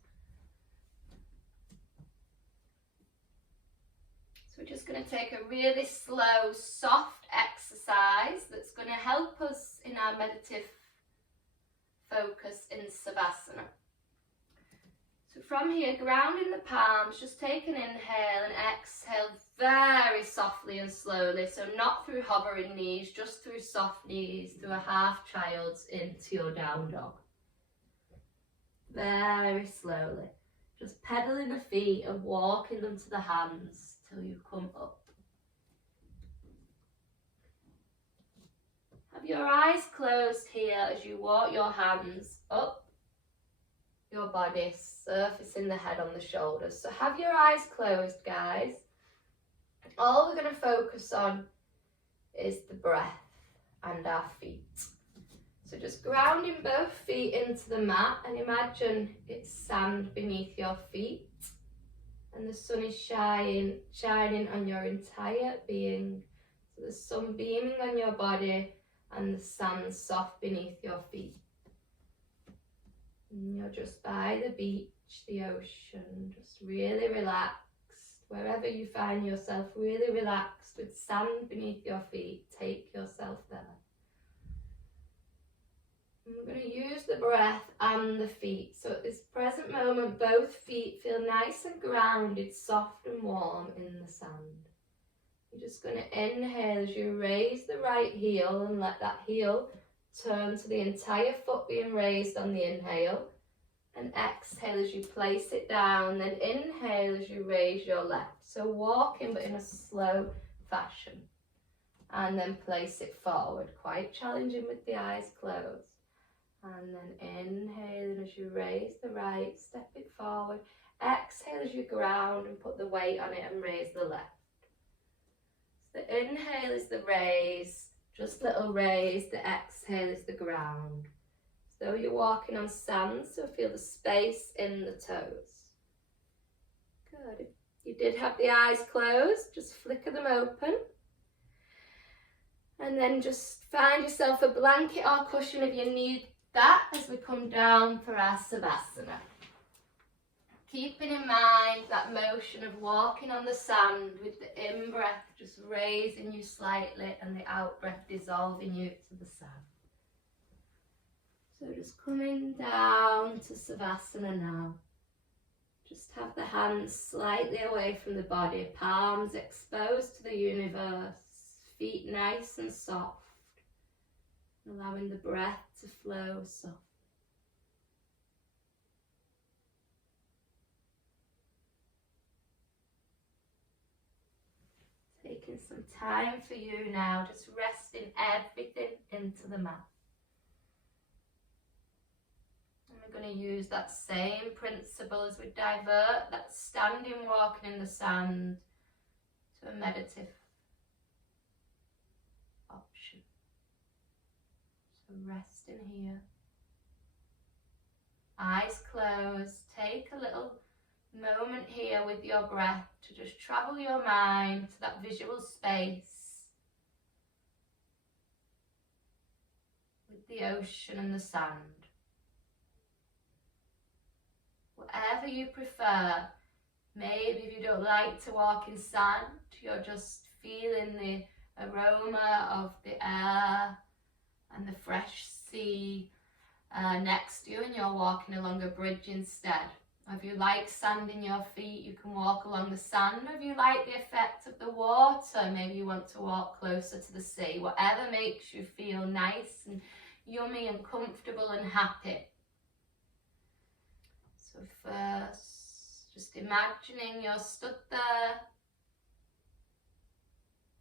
So we're just going to take a really slow, soft exercise that's going to help us in our meditative focus in Savasana. So from here, grounding the palms, just take an inhale and exhale very softly and slowly. So not through hovering knees, just through soft knees, through a half child's into your down dog. Very slowly. Just pedaling the feet and walking them to the hands till you come up. Have your eyes closed here as you walk your hands up your body, surfacing the head on the shoulders. So have your eyes closed, guys. All we're going to focus on is the breath and our feet. So just grounding both feet into the mat and imagine it's sand beneath your feet and the sun is shining on your entire being. So the sun beaming on your body and the sand soft beneath your feet. And you're just by the beach, the ocean, just really relaxed. Wherever you find yourself, really relaxed with sand beneath your feet, take yourself there. And we're going to use the breath and the feet. So at this present moment, both feet feel nice and grounded, soft and warm in the sand. You're just going to inhale as you raise the right heel and let that heel turn to the entire foot being raised on the inhale, and exhale as you place it down, then inhale as you raise your left. So walking but in a slow fashion, and then place it forward, quite challenging with the eyes closed. And then inhale as you raise the right, step it forward, exhale as you ground and put the weight on it and raise the left. So the inhale is the raise, just little raise, the exhale is the ground. So you're walking on sand, so feel the space in the toes. Good. If you did have the eyes closed, just flicker them open. And then just find yourself a blanket or cushion if you need that as we come down for our Savasana. Keeping in mind that motion of walking on the sand with the in-breath just raising you slightly and the out-breath dissolving you to the sand. So just coming down to Savasana now. Just have the hands slightly away from the body, palms exposed to the universe, feet nice and soft, allowing the breath to flow soft. Taking some time for you now, just resting everything into the mat. And we're going to use that same principle as we divert that standing walking in the sand to a meditative option. So resting here, eyes closed, take a little moment here with your breath to just travel your mind to that visual space with the ocean and the sand. Whatever you prefer. Maybe if you don't like to walk in sand, you're just feeling the aroma of the air and the fresh sea next to you, and you're walking along a bridge instead. Or if you like sand in your feet, you can walk along the sand. Or if you like the effect of the water, maybe you want to walk closer to the sea. Whatever makes you feel nice and yummy and comfortable and happy. So first, just imagining you're stood there,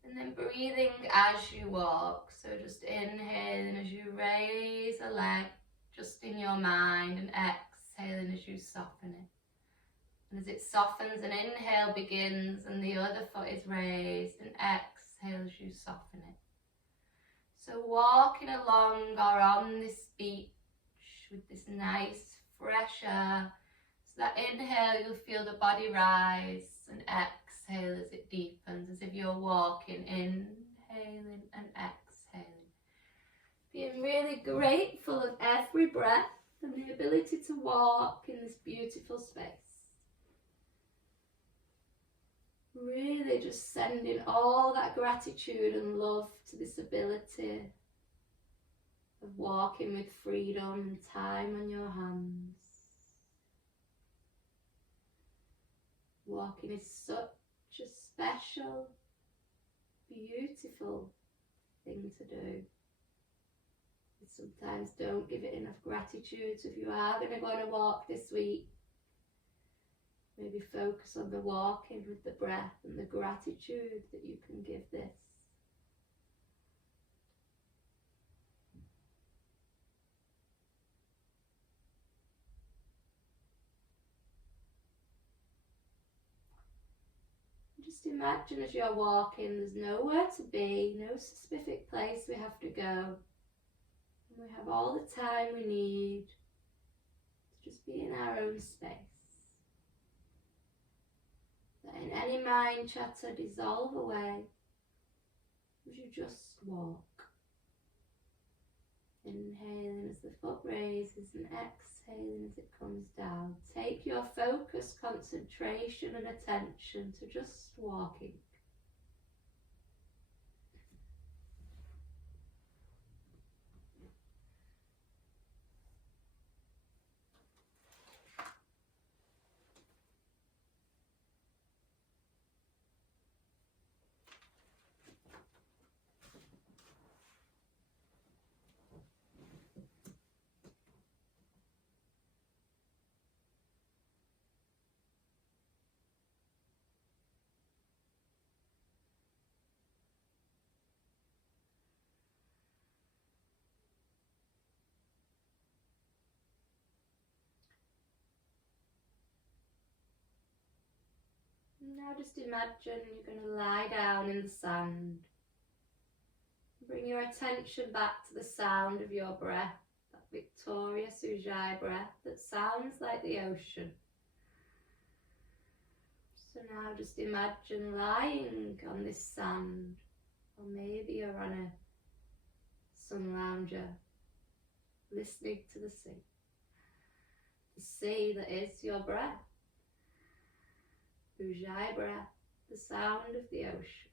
and then breathing as you walk. So just inhaling as you raise a leg, just in your mind, and exhaling as you soften it. And as it softens, an inhale begins and the other foot is raised, and exhale as you soften it. So walking along or on this beach with this nice fresh air. So that inhale, you'll feel the body rise, and exhale as it deepens, as if you're walking, inhaling and exhaling. Being really grateful of every breath and the ability to walk in this beautiful space. Really just sending all that gratitude and love to this ability of walking with freedom and time on your hands. Walking is such a special, beautiful thing to do. We sometimes don't give it enough gratitude. So if you are going to go on a walk this week, maybe focus on the walking with the breath and the gratitude that you can give this. Just imagine as you're walking, there's nowhere to be, no specific place we have to go. And we have all the time we need to just be in our own space. Letting any mind chatter dissolve away as you just walk. Inhaling as the foot raises and exhaling as it comes down. Take your focus, concentration and attention to just walking. Now just imagine you're going to lie down in the sand. Bring your attention back to the sound of your breath, that victorious Ujjayi breath that sounds like the ocean. So now just imagine lying on this sand, or maybe you're on a sun lounger, listening to the sea that is your breath. Ujjayi breath, the sound of the ocean.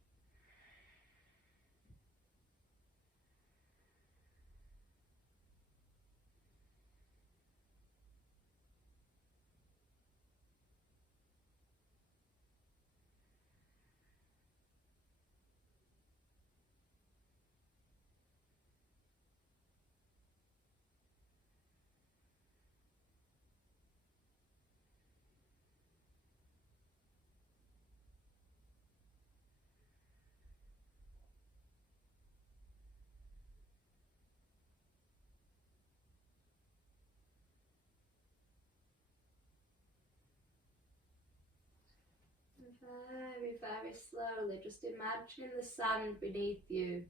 very, very slowly, just imagining the sand beneath you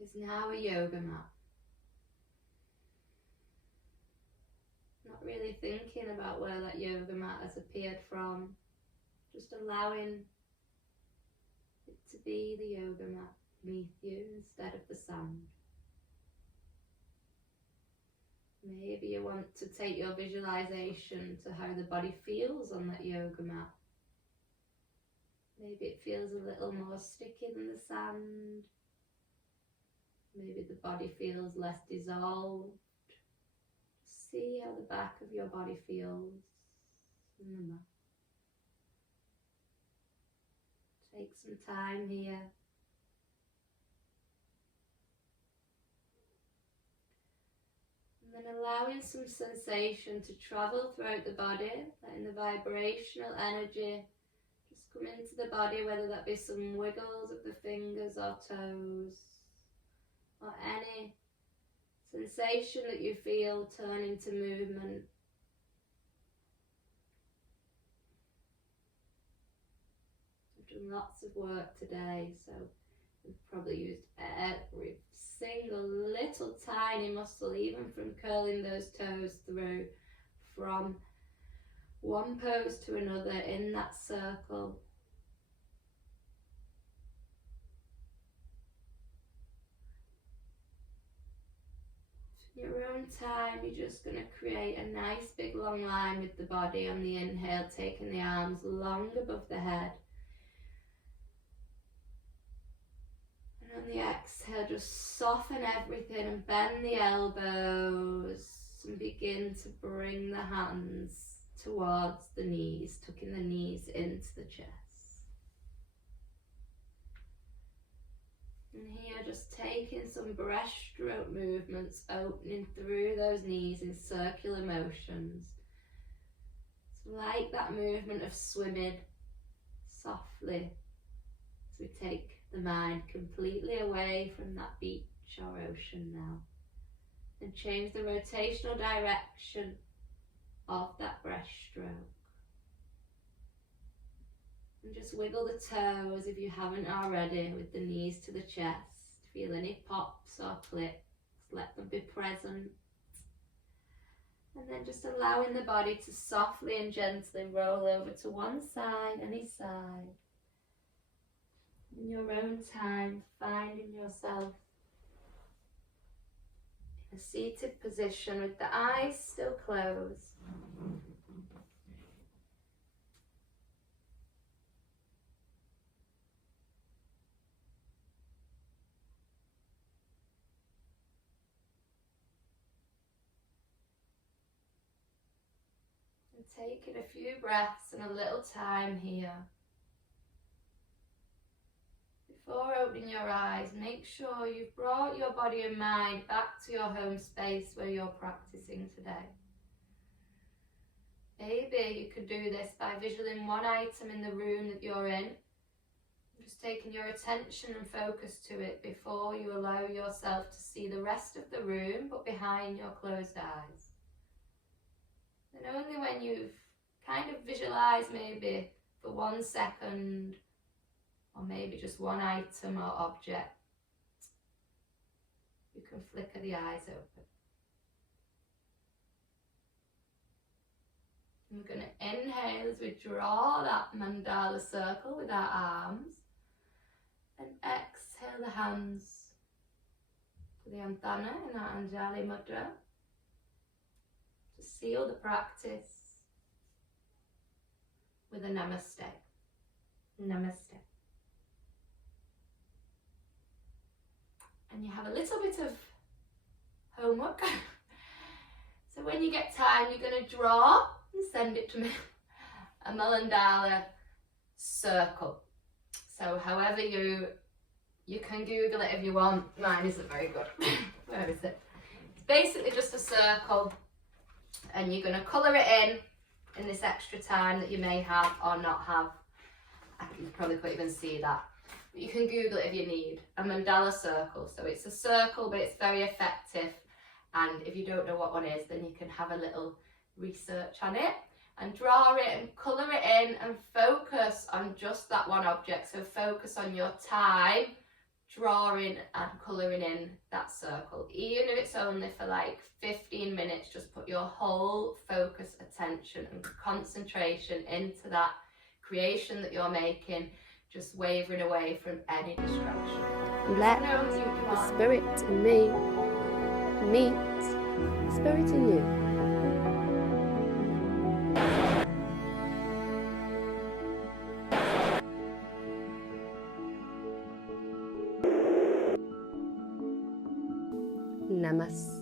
is now a yoga mat. Not really thinking about where that yoga mat has appeared from, just allowing it to be the yoga mat beneath you instead of the sand. Maybe you want to take your visualization to how the body feels on that yoga mat. Maybe it feels a little more sticky than the sand. Maybe the body feels less dissolved. See how the back of your body feels in the mat. Take some time here. And then allowing some sensation to travel throughout the body, letting the vibrational energy just come into the body, whether that be some wiggles of the fingers or toes, or any sensation that you feel turn into movement. I've done lots of work today, so we've probably used every single little tiny muscle, even from curling those toes through from one pose to another in that circle. In your own time, you're just going to create a nice big long line with the body on the inhale, taking the arms long above the head. And on the exhale, just soften everything and bend the elbows and begin to bring the hands towards the knees, tucking the knees into the chest. And here, just taking some breaststroke movements, opening through those knees in circular motions. It's like that movement of swimming softly as we take the mind completely away from that beach or ocean now. And change the rotational direction of that breaststroke. And just wiggle the toes if you haven't already with the knees to the chest. Feel any pops or clicks, let them be present. And then just allowing the body to softly and gently roll over to one side, any side. In your own time, finding yourself in a seated position with the eyes still closed. Taking a few breaths and a little time here. Before opening your eyes, make sure you've brought your body and mind back to your home space where you're practicing today. Maybe you could do this by visualizing one item in the room that you're in. Just taking your attention and focus to it before you allow yourself to see the rest of the room, but behind your closed eyes. And only when you've kind of visualised maybe for 1 second, or maybe just one item or object, you can flicker the eyes open. And we're going to inhale as we draw that mandala circle with our arms, and exhale the hands to the Dharana in our Anjali Mudra. Seal the practice with a namaste. Namaste. And you have a little bit of homework. So when you get time, you're going to draw and send it to me a mandala circle. So however you can Google it if you want. Mine isn't very good. Where is it? It's basically just a circle. And you're going to colour it in this extra time that you may have or not have. You probably can't even see that. But you can Google it if you need. A mandala circle. So it's a circle, but it's very effective. And if you don't know what one is, then you can have a little research on it, and draw it and colour it in and focus on just that one object. So focus on your time drawing and colouring in that circle. Even if it's only for like 15 minutes, just put your whole focus, attention and concentration into that creation that you're making, just wavering away from any distraction. Let the spirit in me meet the spirit in you. Namaste.